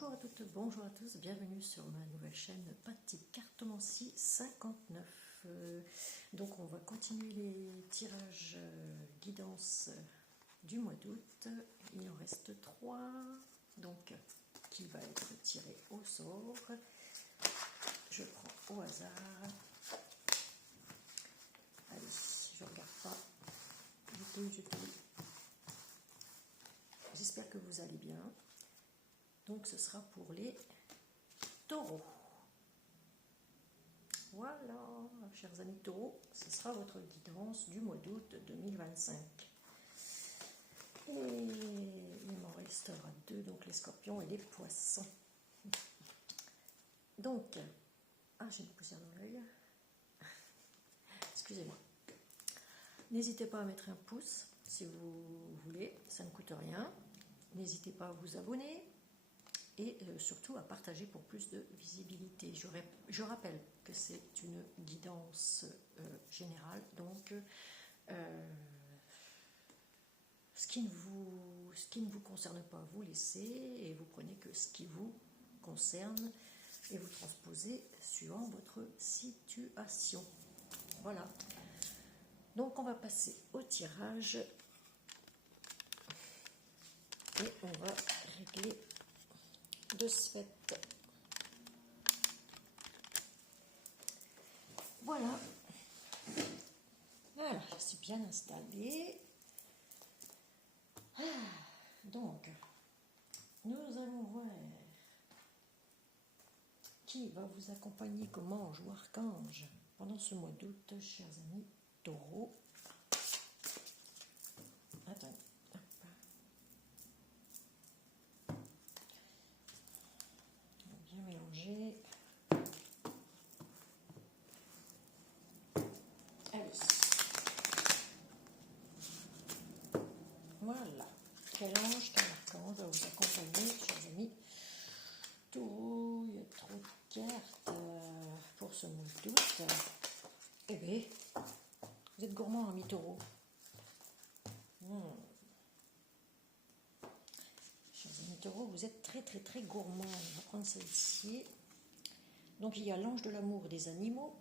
Bonjour à toutes, bonjour à tous, bienvenue sur ma nouvelle chaîne Patty Cartomancie 59. Donc on va continuer les tirages guidance du mois d'août. Il en reste 3, donc qui va être tiré au sort. Je prends au hasard. Allez, je ne regarde pas. J'espère que vous allez bien. Donc ce sera pour les taureaux. Voilà, chers amis taureaux, ce sera votre guidance du mois d'août 2025. Et il m'en restera 2, donc les scorpions et les poissons. Donc, j'ai une poussière dans l'œil. Excusez-moi. N'hésitez pas à mettre un pouce si vous voulez, ça ne coûte rien. N'hésitez pas à vous abonner. Et surtout à partager pour plus de visibilité. Je rappelle que c'est une guidance générale, donc ce qui ne vous concerne pas, vous laissez et vous prenez que ce qui vous concerne et vous transposez suivant votre situation. Voilà. Donc on va passer au tirage et on va régler de ce fait. Voilà, je suis bien installée. Donc, nous allons voir qui va vous accompagner comme ange ou archange pendant ce mois d'août, chers amis taureaux. Attendez. Bien mélanger. Allez. Voilà. Quel ange, quel archange va vous accompagner, chers amis taureaux. Il y a trop de cartes pour ce mois d'août. Eh bien, vous êtes gourmand, amis taureaux. Chers amis taureaux, vous êtes très très très gourmands. On va prendre celle-ci. Donc il y a l'ange de l'amour des animaux,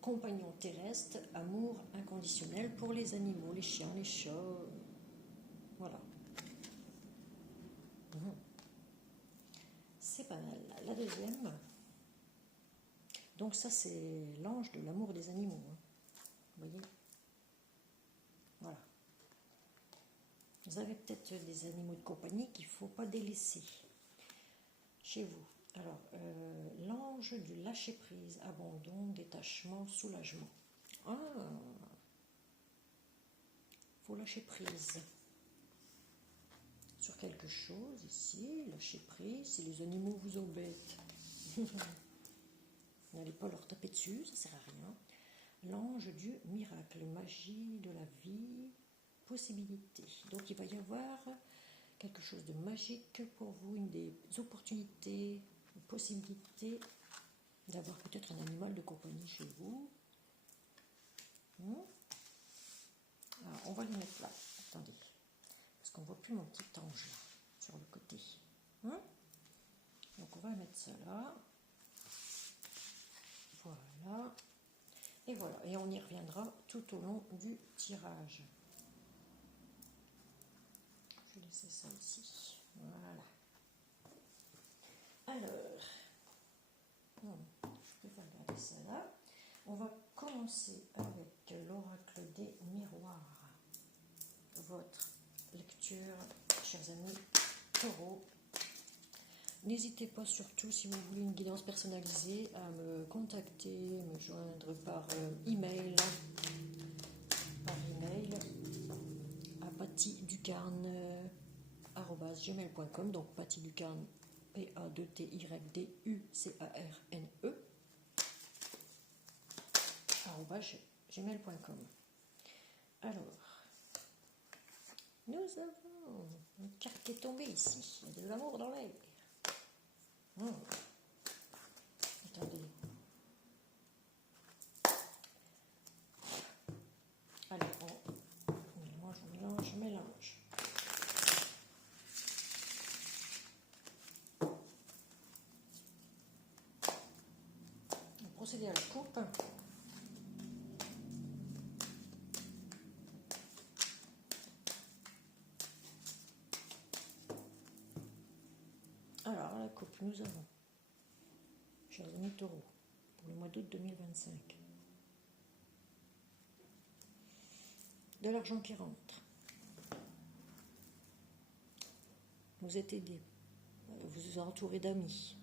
compagnon terrestre, amour inconditionnel pour les animaux, les chiens, les chats. Voilà. C'est pas mal. La deuxième, donc ça c'est l'ange de l'amour des animaux. Vous voyez? Voilà. Vous avez peut-être des animaux de compagnie qu'il ne faut pas délaisser chez vous. Alors, l'ange du lâcher-prise, abandon, détachement, soulagement. Faut lâcher prise sur quelque chose ici, lâcher prise, si les animaux vous embêtent. N'allez pas leur taper dessus, ça ne sert à rien. L'ange du miracle, magie de la vie, possibilité. Donc il va y avoir quelque chose de magique pour vous, une des opportunités, une possibilité d'avoir peut-être un animal de compagnie chez vous. Alors, on va les mettre là. Attendez, parce qu'on ne voit plus mon petit ange là, sur le côté. Donc on va mettre ça là. Voilà. Et voilà. Et on y reviendra tout au long du tirage. Je vais laisser ça ici. Voilà. Alors, je vais regarder ça là. On va commencer avec l'oracle des miroirs. Votre lecture, chers amis taureaux. N'hésitez pas surtout, si vous voulez une guidance personnalisée, à me contacter, me joindre par email à pattyducarne@gmail.com. Donc pattyducarne, PATYDUCARNE @gmail.com. Alors, nous avons une carte qui est tombée ici. Il y a de l'amour dans l'air. Attendez. Allez, on mélange. procéder à la coupe. Alors, la coupe, nous avons, chers amis taureaux, pour le mois d'août 2025, de l'argent qui rentre. Vous êtes aidés, vous vous entourez d'amis.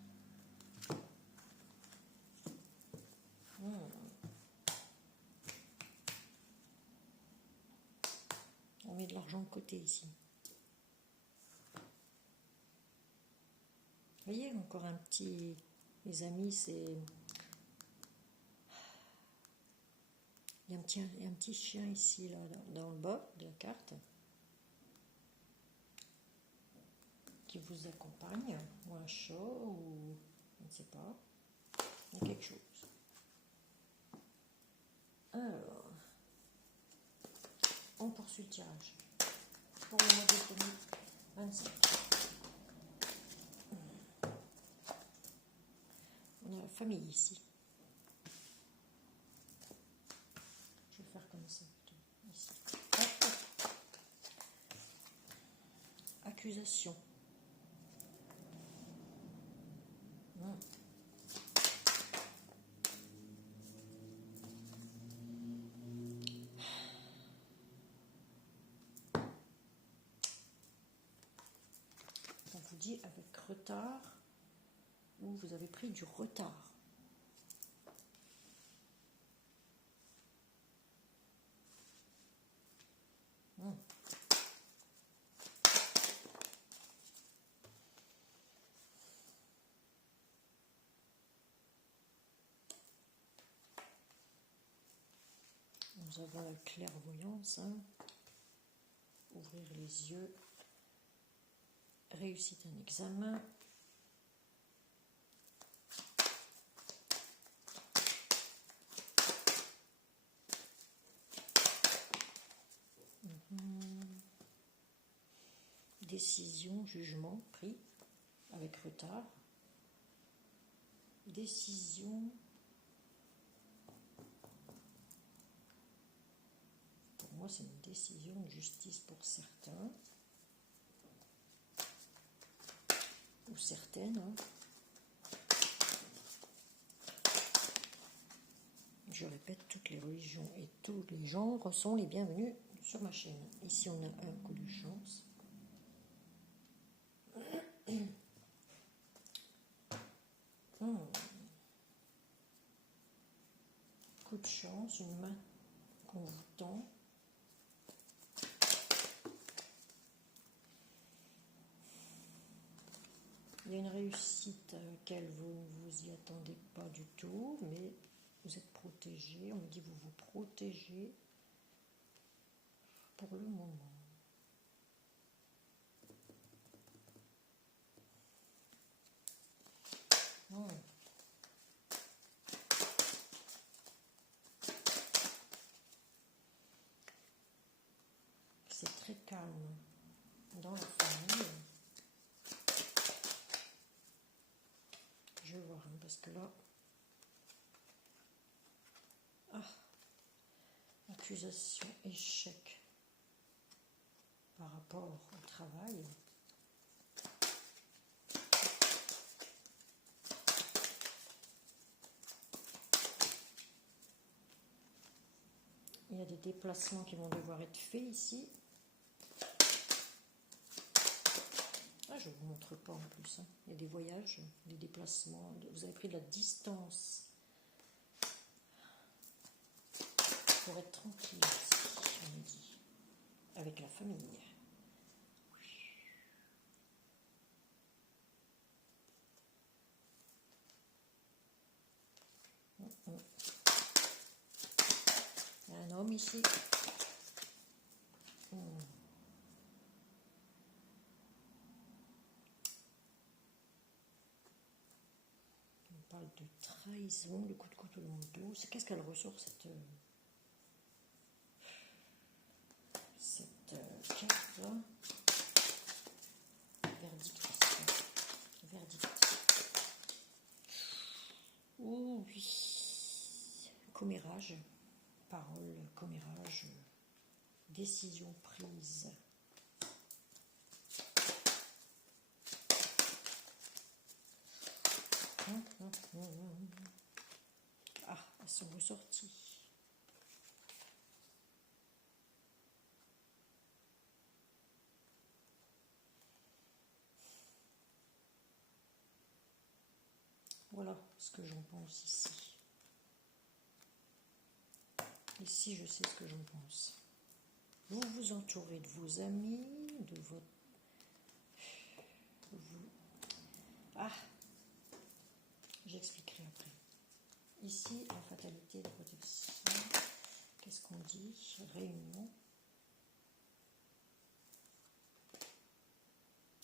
On met de l'argent de côté ici. Vous voyez, encore un petit... Les amis, c'est... Il y a un petit chien ici, là, dans le bas de la carte, qui vous accompagne, ou un chat, ou... je ne sais pas. Il y a quelque chose. Alors, on poursuit le tirage pour le mois de 2025. On a la famille ici. Je vais faire comme ça plutôt. Ici. Accusation. On vous dit avec retard, ou vous avez pris du retard. Nous avons la clairvoyance, hein. Ouvrir les yeux, réussite un examen, décision, jugement pris avec retard, décision. Pour moi, c'est une décision de justice pour certains, ou certaines. Hein. Je répète, toutes les religions et tous les genres sont les bienvenus sur ma chaîne. Ici, on a un coup de chance. Coup de chance, une main qu'on vous tend. Il y a une réussite à laquelle vous ne vous y attendez pas du tout, mais vous êtes protégé. On me dit que vous vous protégez pour le moment. C'est très calme dans la famille. Je vais voir, hein, parce que là... accusation, échec par rapport au travail. Il y a des déplacements qui vont devoir être faits ici. Je ne vous montre pas en plus. Hein. Il y a des voyages, des déplacements. Vous avez pris de la distance pour être tranquille ici, on me dit, avec la famille. Il y a un homme ici. On parle de trahison, le coup de couteau dans le dos. Qu'est-ce qu'elle ressort cette carte-là? Verdict. Verdict. Oh oui. commérage, parole, commérage, décision prise. Ah, elles sont ressorties. Voilà ce que j'en pense ici. Ici, je sais ce que j'en pense. Vous vous entourez de vos amis, de votre... Ah, j'expliquerai après. Ici, la fatalité, la protection. Qu'est-ce qu'on dit? Réunion.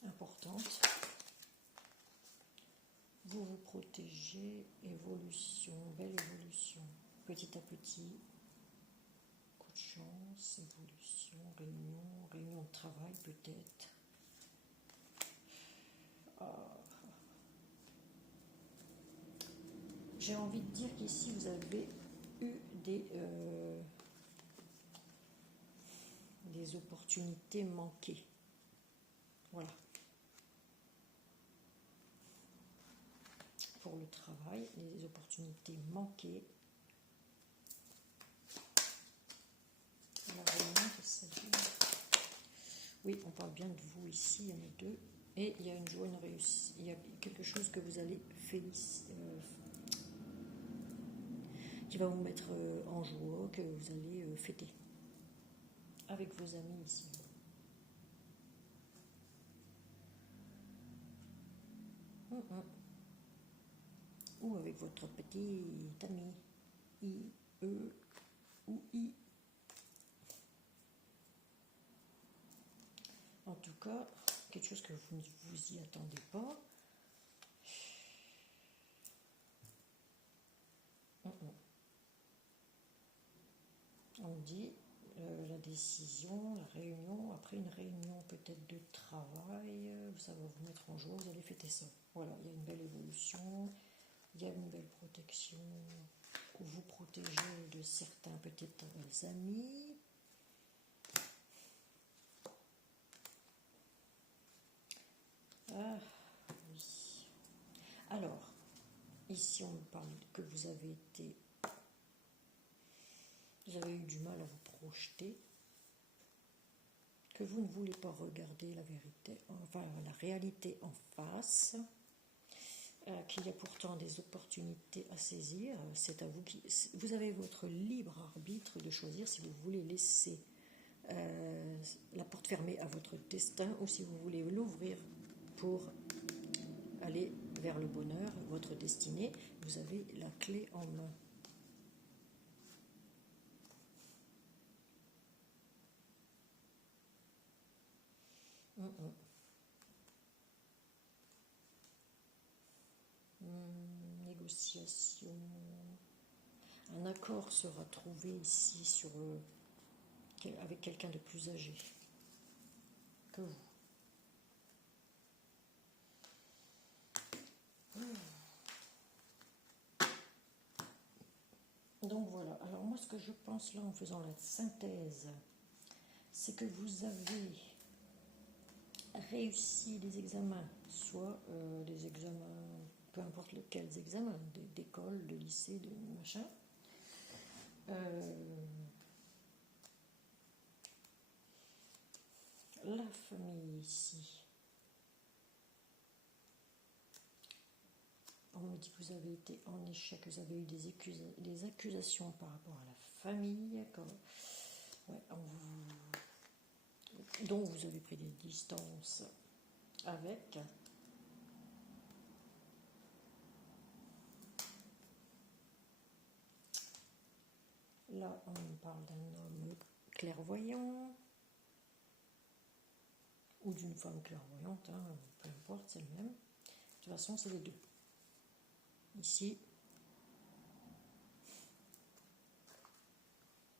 Importante. Vous vous protégez. Évolution, belle évolution. Petit à petit. Coup de chance, évolution, réunion de travail peut-être. J'ai envie de dire qu'ici vous avez eu des opportunités manquées. Voilà. Pour le travail, les opportunités manquées. La réunion, oui, on parle bien de vous ici, il y en a deux. Et il y a une joie, une réussite. Il y a quelque chose que vous allez féliciter, qui va vous mettre en joie, que vous allez fêter avec vos amis ici. Ou avec votre petit ami. I, E ou I. En tout cas, quelque chose que vous ne vous y attendez pas. On dit la décision, la réunion, après une réunion peut-être de travail, ça va vous mettre en joie, vous allez fêter ça. Voilà, il y a une belle évolution, il y a une belle protection, vous protégez de certains peut-être amis. Ah, oui. Alors, ici on me parle que vous avez eu du mal à vous projeter, que vous ne voulez pas regarder la vérité, enfin la réalité en face, qu'il y a pourtant des opportunités à saisir. C'est à vous vous avez votre libre arbitre de choisir si vous voulez laisser la porte fermée à votre destin ou si vous voulez l'ouvrir pour aller vers le bonheur, votre destinée. Vous avez la clé en main. Négociation. Un accord sera trouvé ici avec quelqu'un de plus âgé que vous. Donc voilà, alors moi ce que je pense là en faisant la synthèse, c'est que vous avez réussi les examens, soit des examens, peu importe lesquels examens, d'école, de lycée, de machin. La famille ici. On me dit que vous avez été en échec, vous avez eu des accusations par rapport à la famille, dont vous avez pris des distances avec. Là, on me parle d'un homme clairvoyant ou d'une femme clairvoyante, peu importe, c'est le même. De toute façon, c'est les deux. Ici,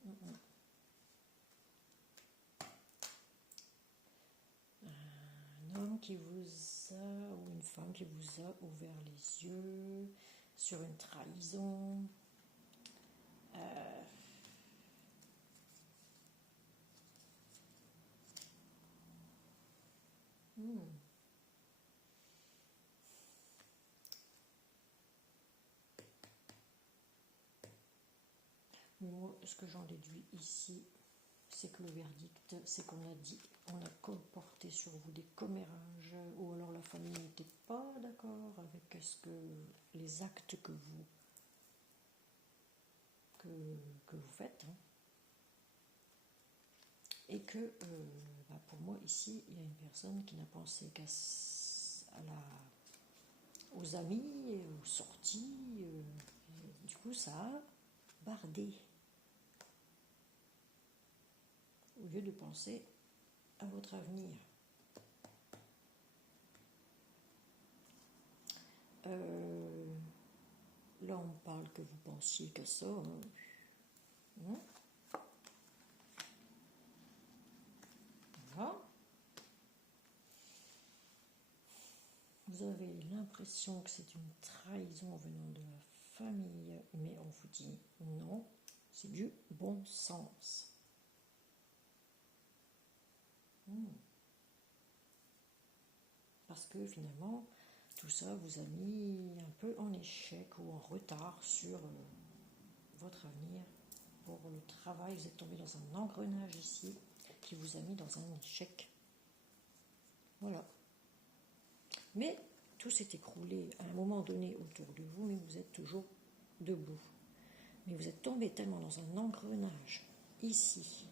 un homme qui vous a, ou une femme qui vous a ouvert les yeux sur une trahison. Moi, ce que j'en déduis ici, c'est que le verdict, c'est qu'on a dit, on a comporté sur vous des commérages, ou alors la famille n'était pas d'accord avec les actes que vous faites, hein. Et que, pour moi, ici, il y a une personne qui n'a pensé aux amis, et aux sorties, et du coup, ça a bardé. Au lieu de penser à votre avenir. Là, on parle que vous pensiez qu'à ça. Hein. Voilà. Vous avez l'impression que c'est une trahison venant de la famille, mais on vous dit non, c'est du bon sens. Parce que finalement, tout ça vous a mis un peu en échec ou en retard sur votre avenir. Pour le travail, vous êtes tombé dans un engrenage ici qui vous a mis dans un échec. Voilà. Mais tout s'est écroulé à un moment donné autour de vous, mais vous êtes toujours debout. Mais vous êtes tombé tellement dans un engrenage ici,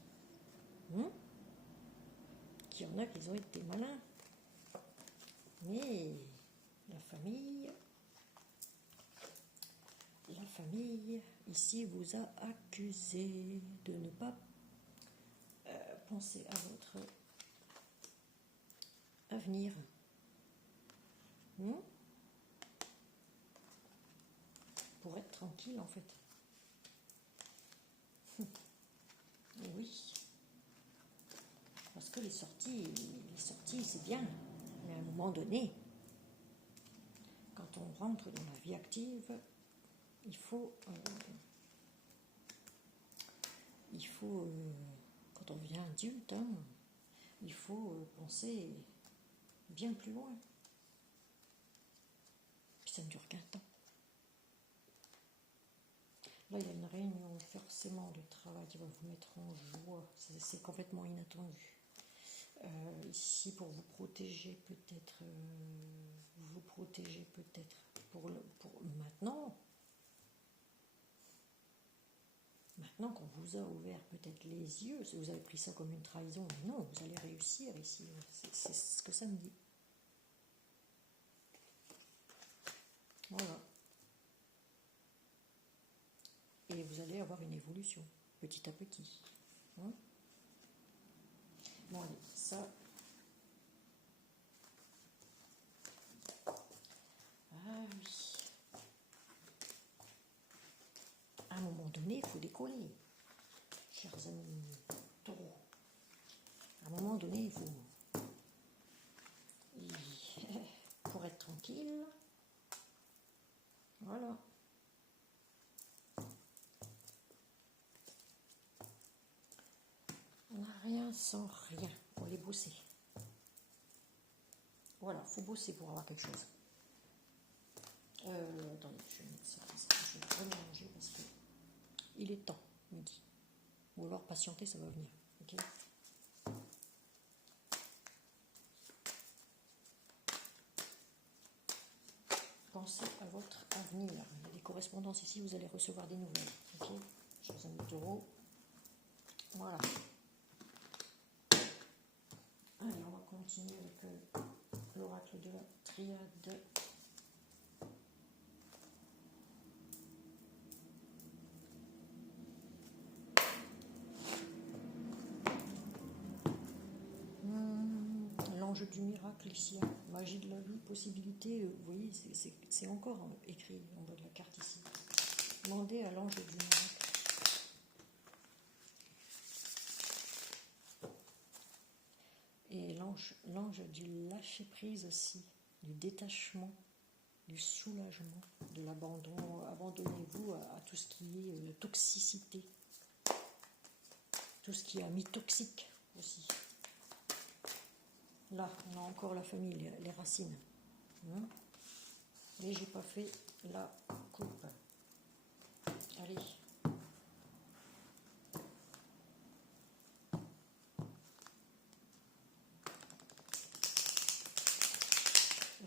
qu'il y en a qui ont été malins. Mais la famille ici vous a accusé de ne pas penser à votre avenir. Pour être tranquille en fait. Oui. Parce que les sorties c'est bien. Mais à un moment donné, quand on rentre dans la vie active, il faut quand on devient adulte, il faut penser bien plus loin. Puis ça ne dure qu'un temps. Là, il y a une réunion forcément de travail qui va vous mettre en joie. C'est complètement inattendu. Ici, pour vous protéger peut-être, pour maintenant. Maintenant qu'on vous a ouvert peut-être les yeux, si vous avez pris ça comme une trahison, mais non, vous allez réussir ici. C'est ce que ça me dit. Voilà. Et vous allez avoir une évolution, petit à petit. Bon, allez, ça. Ah oui. À un moment donné, il faut décoller, chers amis taureaux. À un moment donné, il faut. Pour être tranquille. Voilà. On n'a rien sans rien. Pour aller bosser. Voilà, il faut bosser pour avoir quelque chose. Attendez, je vais mettre ça. Je vais remélanger parce que il est temps, midi. Ou alors patienter, ça va venir. Ok. Pensez à votre avenir. Il y a des correspondances ici, vous allez recevoir des nouvelles. Ok, chers amis taureaux. Voilà. Allez, on va continuer avec l'oracle de la triade. L'ange du miracle ici, magie de la vie, possibilité, vous voyez, c'est encore écrit en bas de la carte ici. Demandez à l'ange du miracle. Et l'ange du lâcher prise aussi, du détachement, du soulagement, de l'abandon. Abandonnez-vous à tout ce qui est toxicité, tout ce qui est ami toxique aussi. Là, on a encore la famille, les racines. Hein? Mais j'ai pas fait la coupe. Allez.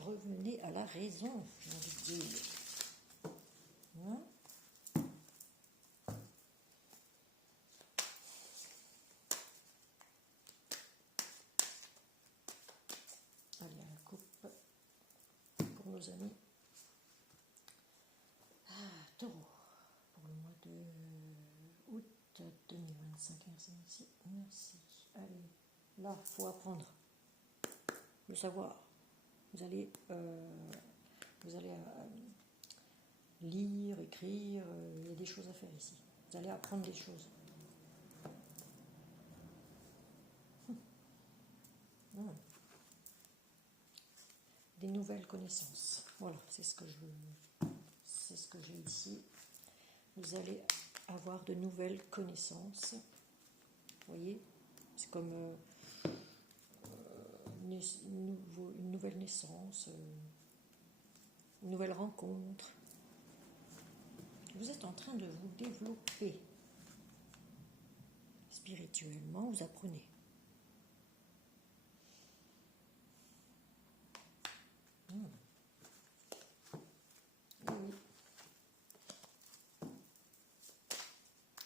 Revenez à la raison, j'ai envie de dire. Hein? Allez, à la coupe pour nos amis. Taureau, pour le mois de août 2025. Merci, merci, merci. Allez, là, il faut apprendre le savoir. Vous allez lire, écrire, il y a des choses à faire ici. Vous allez apprendre des choses. Des nouvelles connaissances. Voilà, c'est ce que j'ai ici. Vous allez avoir de nouvelles connaissances. Vous voyez, c'est comme une nouvelle naissance, une nouvelle rencontre. Vous êtes en train de vous développer spirituellement, vous apprenez. Oui.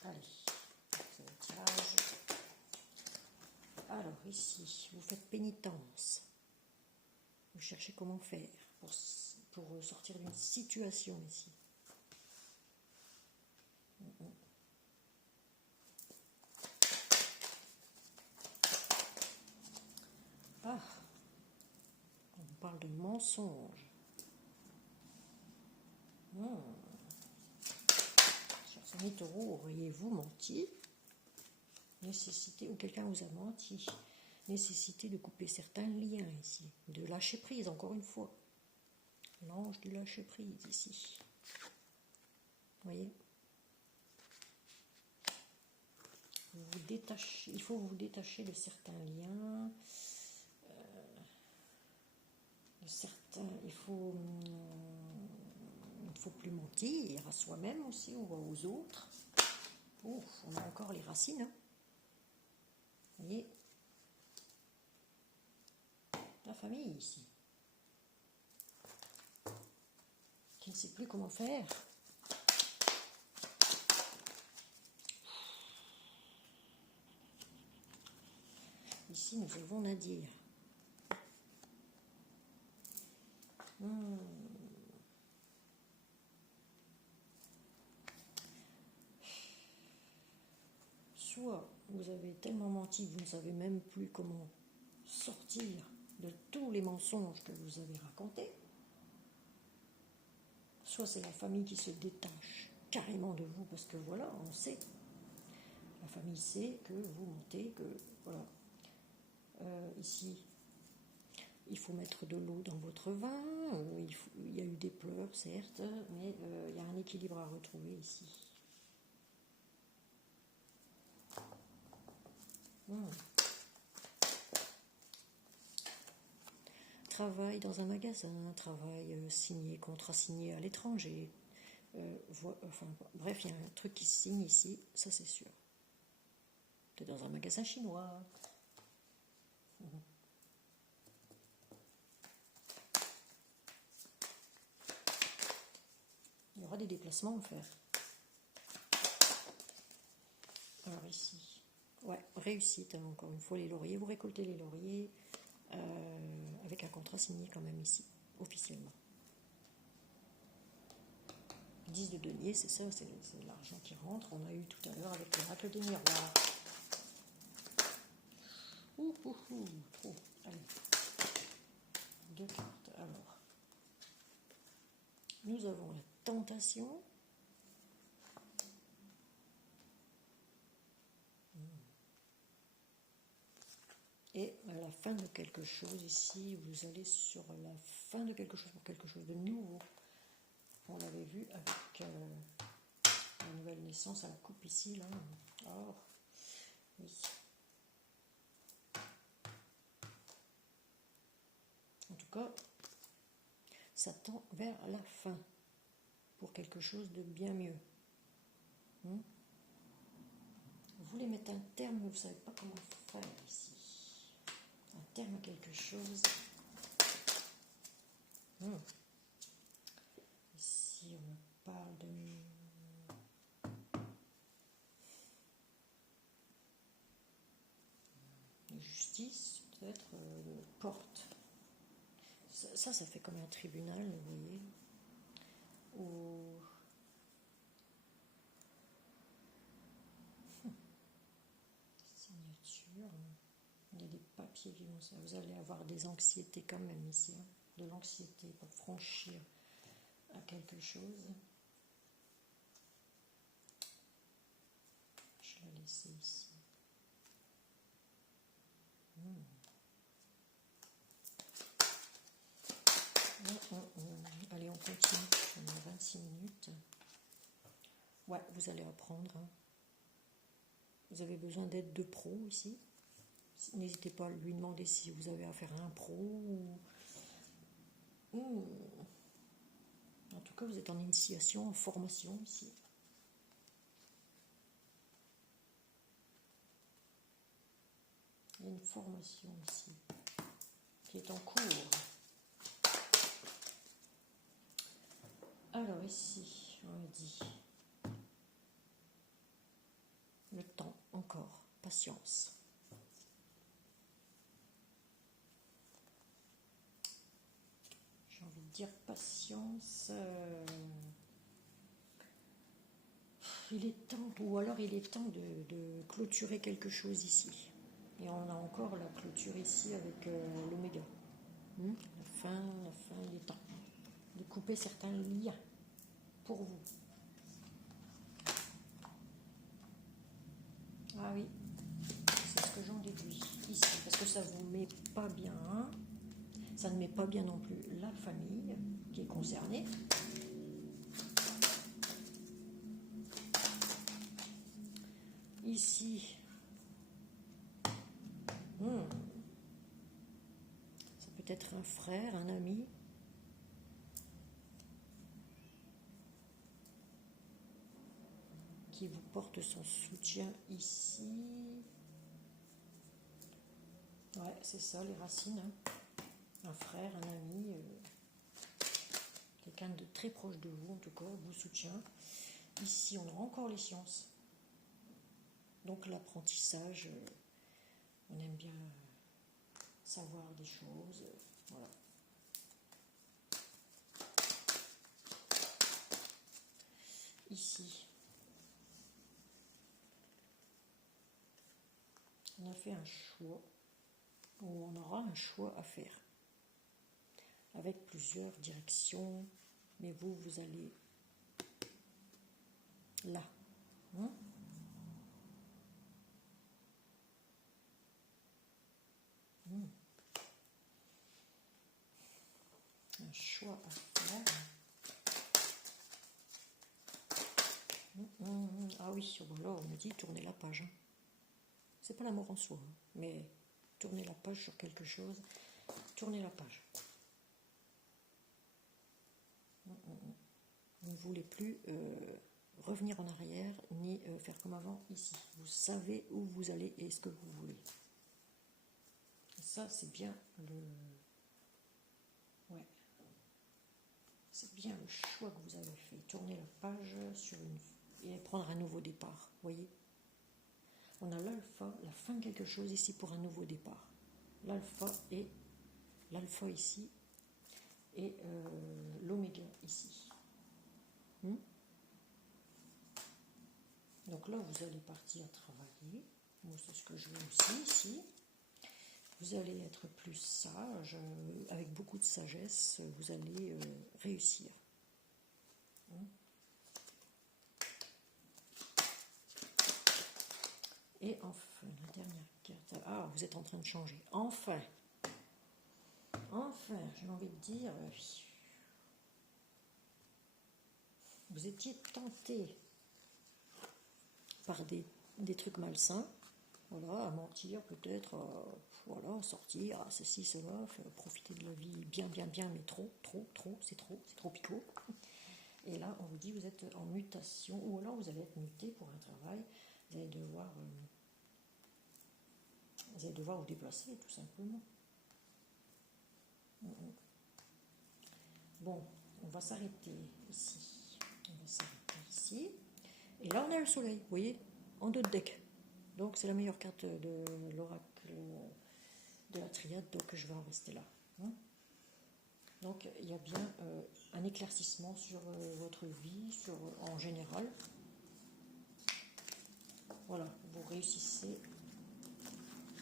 Allez, c'est le tirage. Alors ici, vous faites pénitence. Vous cherchez comment faire pour sortir d'une situation ici. Ah, on parle de mensonge. Chers amis taureaux, auriez-vous menti? Nécessité, ou quelqu'un vous a menti. Nécessité de couper certains liens ici. De lâcher prise, encore une fois. L'ange du lâcher prise ici. Vous voyez? Vous détachez, il faut vous détacher de certains liens. Il faut plus mentir à soi-même aussi ou aux autres. Oh, on a encore les racines. Hein. Vous voyez, la famille ici, qui ne sait plus comment faire. Ici, nous avons Nadir. Soit vous avez tellement menti que vous ne savez même plus comment sortir de tous les mensonges que vous avez racontés. Soit c'est la famille qui se détache carrément de vous parce que voilà, on sait. La famille sait que vous mentez, que voilà. Ici, il faut mettre de l'eau dans votre vin. Il y a eu des pleurs, certes, mais il y a un équilibre à retrouver ici. Travail dans un magasin, travail signé, contrat signé à l'étranger. Enfin, bref, il y a un truc qui se signe ici, ça c'est sûr. Peut-être dans un magasin chinois. Il y aura des déplacements à faire. Alors ici, ouais, réussite, hein, encore une fois, les lauriers. Vous récoltez les lauriers avec un contrat signé quand même ici, officiellement. 10 de denier, c'est ça, c'est l'argent qui rentre. On a eu tout à l'heure avec l'oracle des miroirs. Trop. Allez. 2 cartes. Alors, nous avons la tentation. Et la la fin de quelque chose ici, vous allez sur la fin de quelque chose pour quelque chose de nouveau. On l'avait vu avec la nouvelle naissance à la coupe ici, là. Oh, oui. En tout cas, ça tend vers la fin pour quelque chose de bien mieux. Vous voulez mettre un terme, mais vous ne savez pas comment faire ici. Un terme à quelque chose. Ici, on me parle de justice, peut-être, porte. Ça fait comme un tribunal, vous voyez. Ou... signature. Il y a des papiers qui vont ça. Vous allez avoir des anxiétés quand même ici. Hein. De l'anxiété pour franchir à quelque chose. Je vais la laisser ici. Allez, on continue. On a 26 minutes. Ouais, vous allez apprendre. Hein. Vous avez besoin d'aide de pro ici. N'hésitez pas à lui demander si vous avez affaire à un pro. En tout cas, vous êtes en initiation, en formation ici. Il y a une formation ici qui est en cours. Alors ici, on me dit le temps, encore, patience. J'ai envie de dire patience. Il est temps, ou alors il est temps de clôturer quelque chose ici. Et on a encore la clôture ici avec l'oméga. La fin, il est temps de couper certains liens pour vous. Ah oui, c'est ce que j'en déduis ici, parce que ça ne vous met pas bien. Ça ne met pas bien non plus la famille qui est concernée. Ici, ça peut être un frère, un ami. Qui vous porte son soutien ici. Ouais, c'est ça, les racines. Hein. Un frère, un ami, quelqu'un de très proche de vous, en tout cas, vous soutient. Ici, on aura encore les sciences. Donc, l'apprentissage, on aime bien savoir des choses. Voilà. Ici, on a fait un choix, ou on aura un choix à faire, avec plusieurs directions, mais vous allez là. Un choix à faire. Ah oui, voilà, on me dit tourner la page. Hein. C'est pas l'amour en soi, hein, mais tourner la page sur quelque chose, tourner la page. Vous ne voulez plus revenir en arrière, ni faire comme avant ici. Vous savez où vous allez et ce que vous voulez. Et ça, c'est bien le... Ouais. C'est bien le choix que vous avez fait. Tourner la page sur une... et prendre un nouveau départ, voyez. On a l'alpha, la fin de quelque chose ici pour un nouveau départ. L'alpha et l'alpha ici et l'oméga ici. Donc là, vous allez partir travailler. Moi, c'est ce que je veux aussi ici. Vous allez être plus sage, avec beaucoup de sagesse, vous allez réussir. Et enfin, la dernière carte. Ah, vous êtes en train de changer. Enfin, j'ai envie de dire, vous étiez tenté par des trucs malsains, voilà, à mentir peut-être, voilà, sortir, ceci, cela, profiter de la vie bien, mais trop, c'est trop picot. Et là, on vous dit, vous êtes en mutation, ou alors vous allez être muté pour un travail, vous allez devoir vous déplacer, tout simplement. Bon, on va s'arrêter ici. Et là, on a le soleil, vous voyez, en dos de deck. Donc, c'est la meilleure carte de l'oracle de la triade, donc je vais en rester là. Donc, il y a bien un éclaircissement sur votre vie, en général. Voilà, vous réussissez.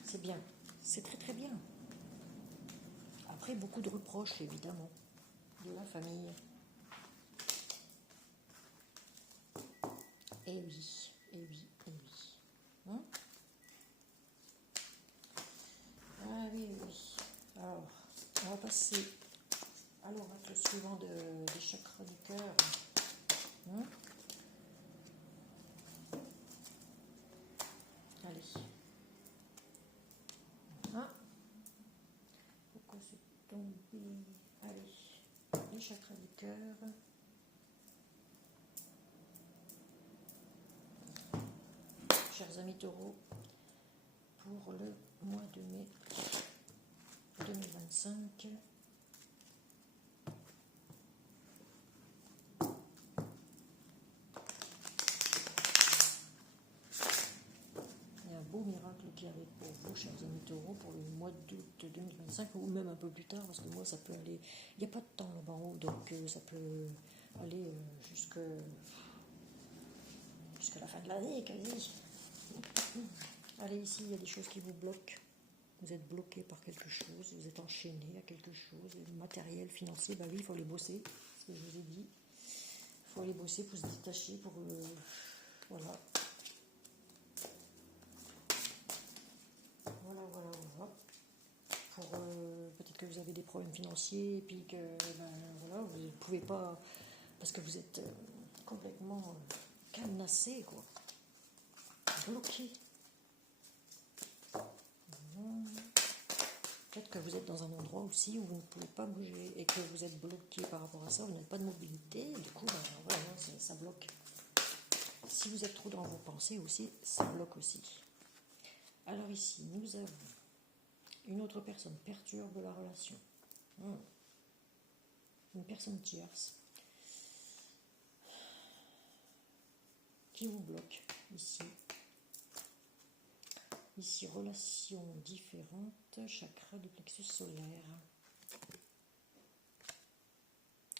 C'est bien, c'est très bien. Après, beaucoup de reproches, évidemment, de la famille. Et oui. Ah oui. Alors, on va passer à l'oracle suivant des chakras du cœur. Allez. Pourquoi c'est tombé? Allez, les chakras du cœur. Chers amis taureaux, pour le mois de mai 2025, il y a un beau miracle qui arrive pour vous, chers amis taureaux, pour le mois d'août 2025, ou même un peu plus tard, parce que moi ça peut aller, il n'y a pas de temps là-bas en haut, donc ça peut aller jusqu'à la fin de l'année, quasi. Allez, ici, il y a des choses qui vous bloquent. Vous êtes bloqué par quelque chose, vous êtes enchaîné à quelque chose, matériel, financier, bah oui, il faut aller bosser, ce que je vous ai dit. Il faut aller bosser pour se détacher, pour... voilà. Voilà. Pour peut-être que vous avez des problèmes financiers, et puis que voilà, vous ne pouvez pas, parce que vous êtes complètement cadenassé, quoi. Bloqué. Peut-être que vous êtes dans un endroit aussi où vous ne pouvez pas bouger et que vous êtes bloqué par rapport à ça, vous n'avez pas de mobilité, du coup, voilà, ça bloque. Si vous êtes trop dans vos pensées aussi, ça bloque aussi. Alors ici, nous avons une autre personne perturbe la relation. Une personne tierce qui vous bloque ici. Ici, relation différente, chakra du plexus solaire.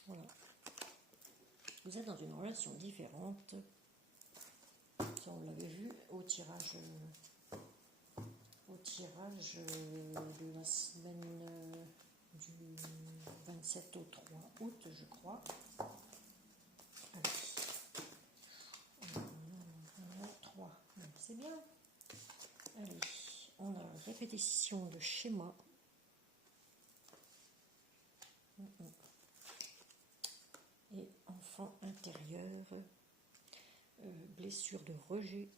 Voilà. Vous êtes dans une relation différente. Ça, on l'avait vu au tirage de la semaine du 27 au 3 août, je crois. Allez. On a 3. C'est bien. Allez, on a répétition de schéma. Et enfant intérieur, blessure de rejet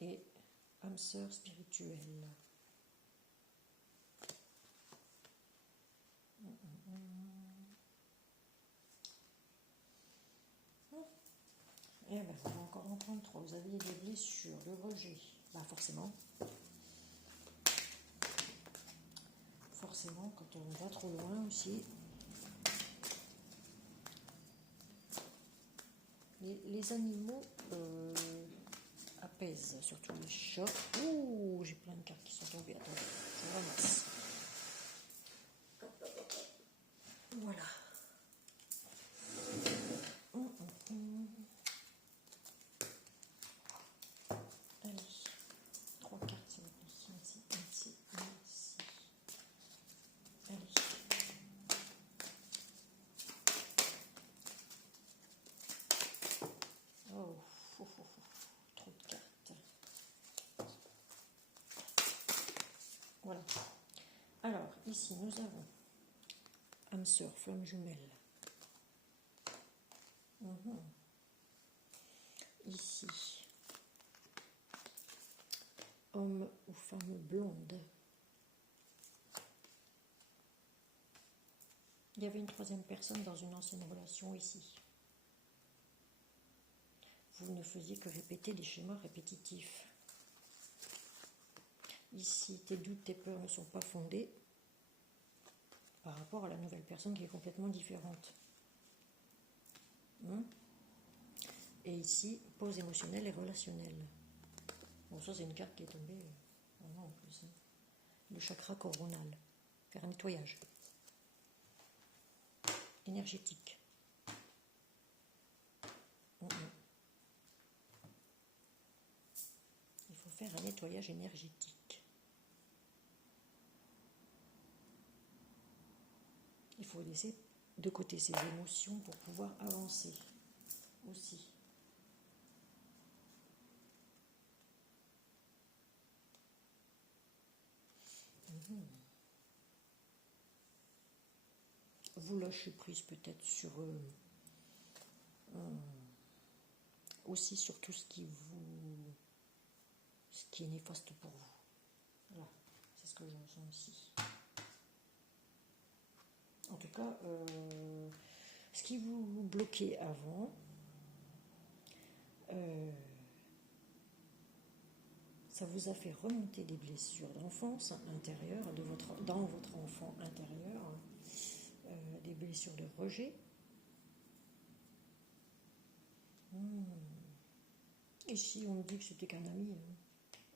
et âme sœur spirituelle. Et bien, on va encore en prendre 3. Vous aviez des blessures, de rejet. Bah forcément. Forcément, quand on va trop loin aussi. Les animaux apaisent, surtout les chats. Ouh, j'ai plein de cartes qui sont tombées. Attendez, je ramasse. Voilà. Allez, 3 cartes, c'est ici. Allez. Oh, trop de cartes. ici, nous avons âme sœur, flamme jumelle. Ici, homme ou femme blonde. Il y avait une troisième personne dans une ancienne relation ici. Vous ne faisiez que répéter des schémas répétitifs. Ici, tes doutes, tes peurs ne sont pas fondés par rapport à la nouvelle personne qui est complètement différente. Et ici, pause émotionnelle et relationnelle. Bon, ça, c'est une carte qui est tombée vraiment en plus. Le chakra coronal. Faire un nettoyage énergétique. Il faut faire un nettoyage énergétique. Il faut laisser de côté ses émotions pour pouvoir avancer aussi. Vous lâchez prise peut-être sur aussi sur tout ce qui est néfaste pour vous. Voilà, c'est ce que je ressens ici. En tout cas, ce qui vous bloquait avant, ça vous a fait remonter des blessures d'enfance intérieure, dans votre enfant intérieur, des blessures de rejet. Ici, on me dit que c'était qu'un ami,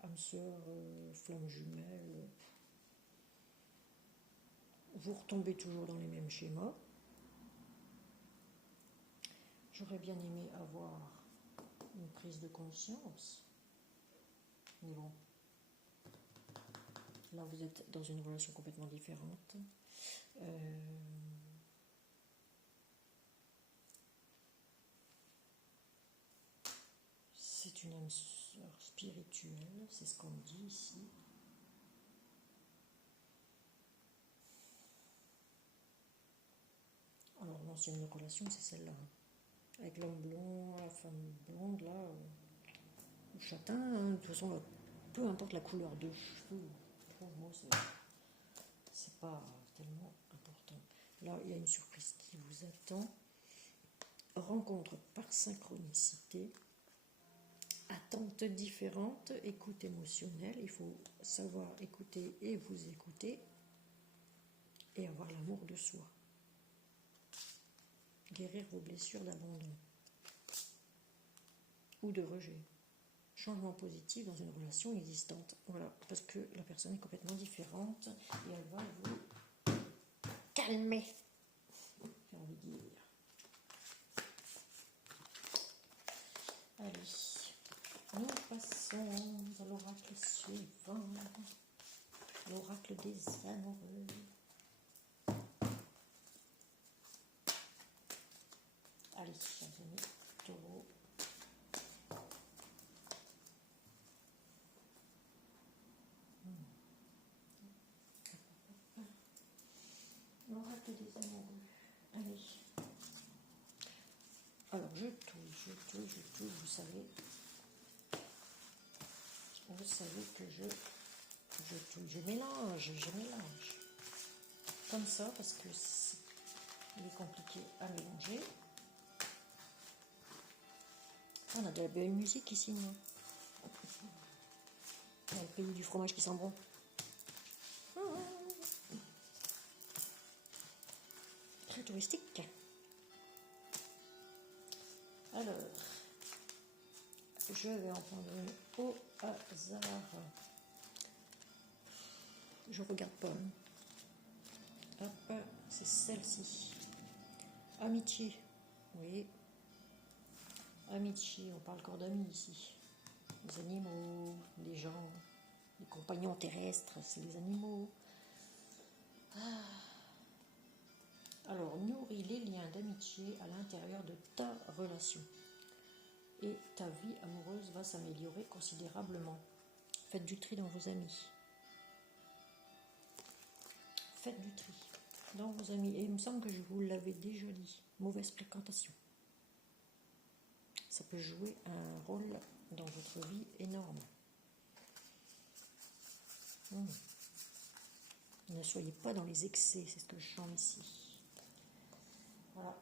âme sœur, flamme jumelle. Vous retombez toujours dans les mêmes schémas. J'aurais bien aimé avoir une prise de conscience. Mais bon, là vous êtes dans une relation complètement différente. C'est une âme sœur spirituelle, c'est ce qu'on me dit ici. Alors l'ancienne relation, c'est celle-là. Avec l'homme blond, la femme blonde, là, le châtain, de toute façon, peu importe la couleur de cheveux, pour moi, c'est pas tellement important. Là, il y a une surprise qui vous attend. Rencontre par synchronicité, attentes différentes, écoute émotionnelle. Il faut savoir écouter et vous écouter et avoir l'amour de soi. Guérir vos blessures d'abandon ou de rejet. Changement positif dans une relation existante. Voilà, parce que la personne est complètement différente et elle va vous calmer, j'ai envie de dire. Allez, nous passons à l'oracle suivant, l'oracle des amoureux. Allez, chers amis, taureau. L'oracle des amoureux. Allez. Alors, je touche, vous savez. Vous savez que je touche, je mélange. Comme ça, parce que il est compliqué à mélanger. On a de la belle musique ici, moi. Il y a le pays du fromage qui sent bon. Très touristique. Alors, je vais en prendre une au hasard. Je regarde pas. Hop, c'est celle-ci. Amitié. Oui. Amitié, on parle encore d'amis ici. Les animaux, les gens, les compagnons terrestres, c'est les animaux. Alors, nourris les liens d'amitié à l'intérieur de ta relation. Et ta vie amoureuse va s'améliorer considérablement. Faites du tri dans vos amis. faites du tri dans vos amis. Et il me semble que je vous l'avais déjà dit. Mauvaise fréquentation. Ça peut jouer un rôle dans votre vie énorme. Ne soyez pas dans les excès, c'est ce que je sens ici. Voilà.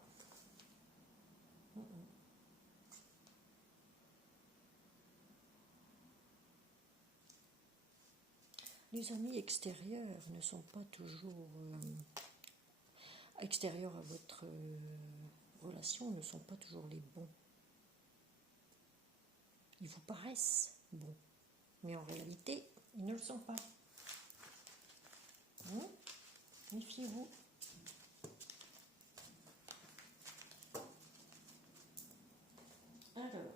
Les amis extérieurs ne sont pas toujours... extérieurs à votre relation ne sont pas toujours les bons. Ils vous paraissent bons, mais en réalité, ils ne le sont pas. Méfiez-vous. Alors,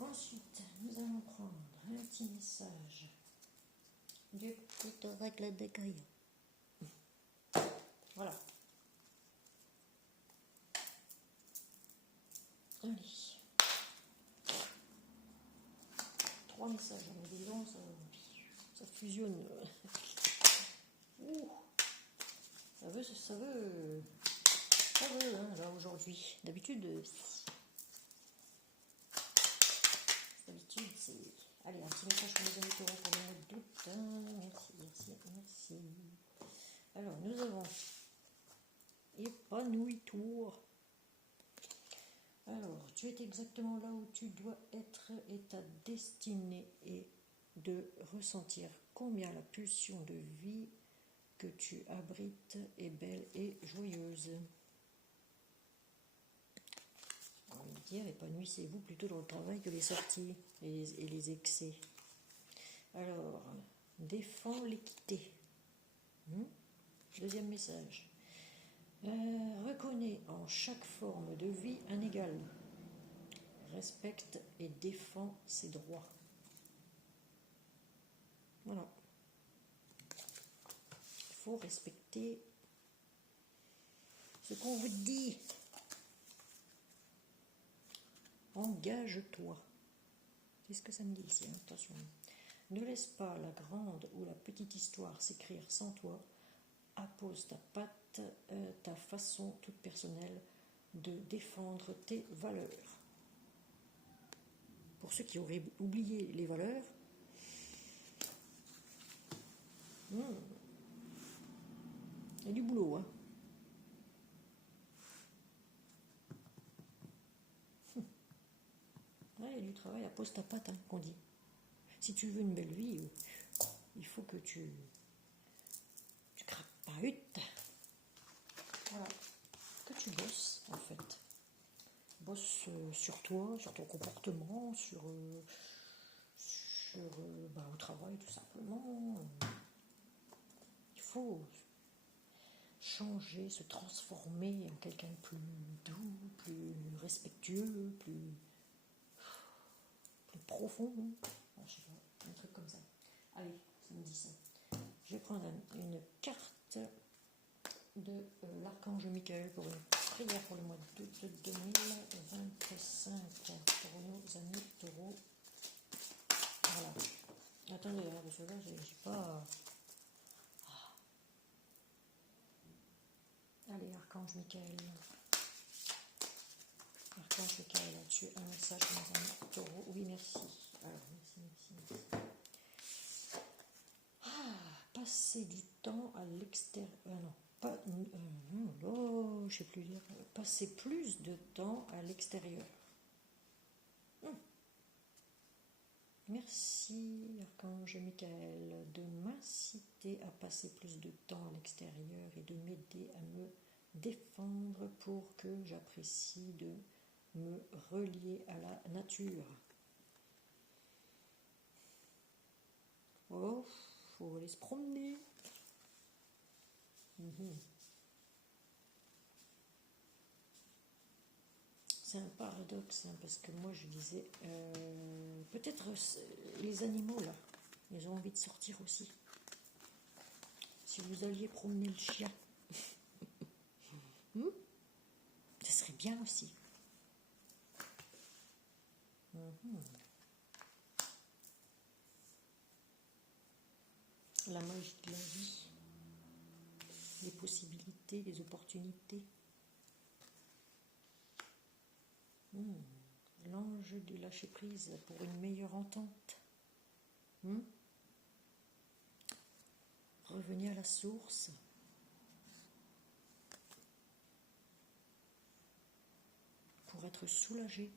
ensuite, nous allons prendre un petit message du petit oracle de Gaïa. Voilà. Allez. 3 messages, on est dedans, ça fusionne. Ça veut, hein, là, aujourd'hui. D'habitude, c'est... Allez, un petit message pour les amis taureaux pour le mois d'août. Merci. Alors, nous avons épanouis-toi. Alors, tu es exactement là où tu dois être et ta destinée est de ressentir combien la pulsion de vie que tu abrites est belle et joyeuse. On va dire, épanouissez-vous plutôt dans le travail que les sorties et les excès. Alors, défends l'équité. Deuxième message. Reconnais en chaque forme de vie un égal. Respecte et défends ses droits. Voilà. Il faut respecter ce qu'on vous dit. Engage-toi. C'est ce que ça me dit ici, attention. Ne laisse pas la grande ou la petite histoire s'écrire sans toi. Appose ta patte, ta façon toute personnelle de défendre tes valeurs. Pour ceux qui auraient oublié les valeurs, il y a du boulot, hein. Il y a du travail, appose ta patte, hein, qu'on dit. Si tu veux une belle vie, il faut que tu craques pas hutte. Voilà. Que tu bosses, en fait. Bosse sur toi, sur ton comportement, au travail, tout simplement. Il faut changer, se transformer en quelqu'un de plus doux, plus respectueux, plus profond. Bon, je sais pas, un truc comme ça. Allez, ça me dit ça. Je vais prendre une carte de l'archange Michael pour une prière pour le mois d'août 2025 pour nos amis taureaux. Voilà. Attendez, parce que là, j'ai pas... Allez, archange Michael. Archange Michael, as-tu un message pour nos amis taureaux? Oui, merci. Alors, merci. Passer du temps à l'extérieur. Je sais plus dire. Passer plus de temps à l'extérieur. Merci, Archange Michael, de m'inciter à passer plus de temps à l'extérieur et de m'aider à me défendre pour que j'apprécie de me relier à la nature. Oh, faut aller se promener. C'est un paradoxe, hein, parce que moi je disais, peut-être les animaux là, ils ont envie de sortir aussi. Si vous alliez promener le chien, ça serait bien aussi. la magie de la vie, les possibilités, les opportunités. L'ange du lâcher-prise pour une meilleure entente. Revenez à la source. Pour être soulagé.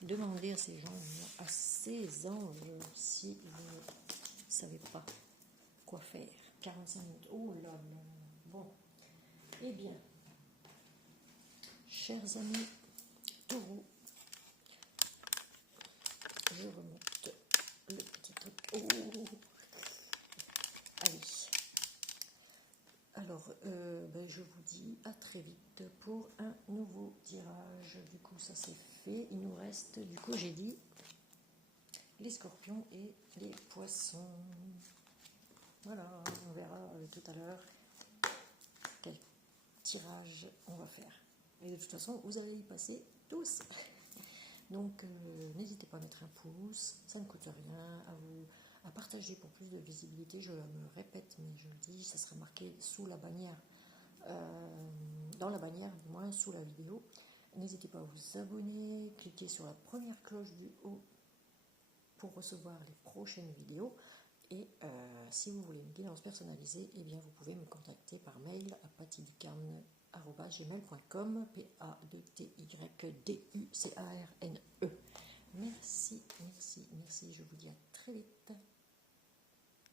Demandez à ces gens, à ces anges, si vous ne savez pas quoi faire. 45 minutes. Oh là là. Bon. Eh bien, chers amis taureaux, je remonte le petit truc. Oh. Allez. Alors, je vous dis à très vite pour un nouveau tirage. Du coup, ça c'est fait. Il nous reste, du coup, j'ai dit les scorpions et les poissons. Voilà, on verra tout à l'heure quel tirage on va faire. Et de toute façon, vous allez y passer tous. Donc, n'hésitez pas à mettre un pouce, ça ne coûte rien, à partager pour plus de visibilité. Je me répète, mais je le dis, ça sera marqué sous la bannière, dans la bannière du moins, sous la vidéo. N'hésitez pas à vous abonner, cliquez sur la première cloche du haut pour recevoir les prochaines vidéos. Et si vous voulez une guidance personnalisée, eh bien vous pouvez me contacter par mail à pattyducarne@gmail.com, PADTYDUCARNE. Merci, merci, merci. Je vous dis à très vite.